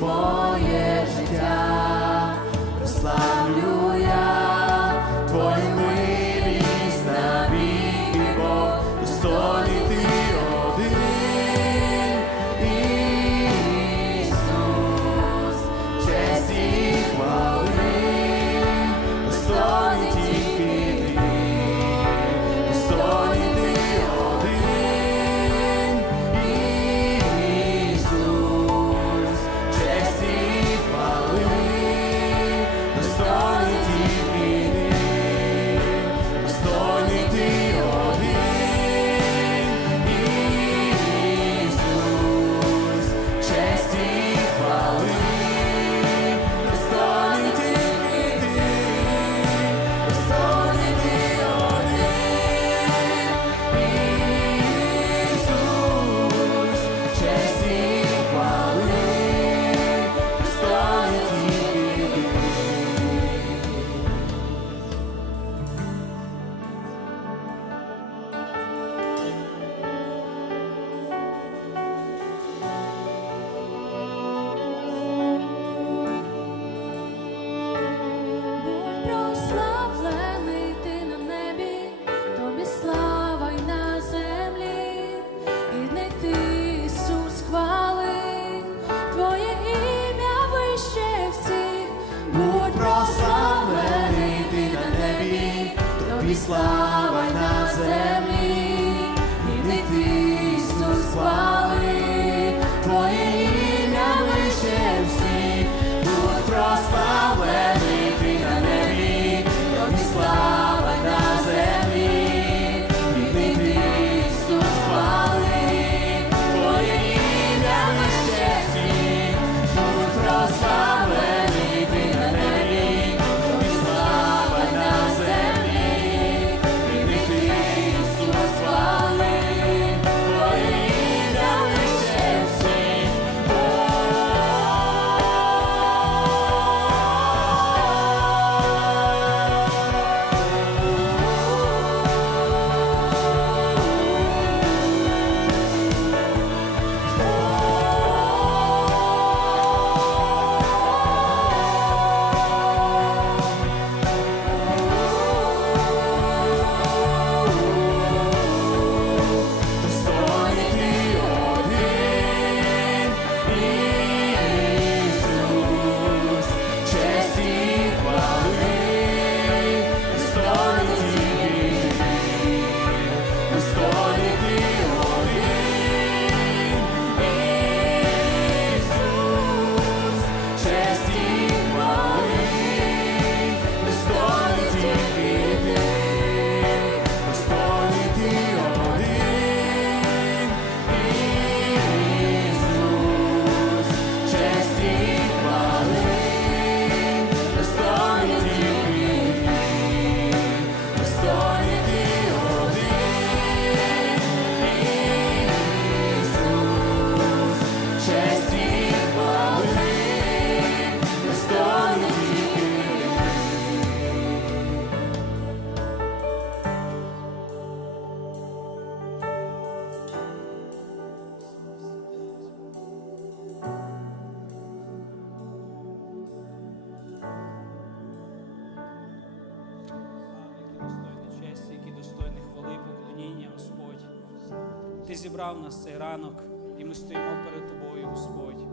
more. Islam. Ти зібрав нас цей ранок, і ми стоїмо перед Тобою, Господь.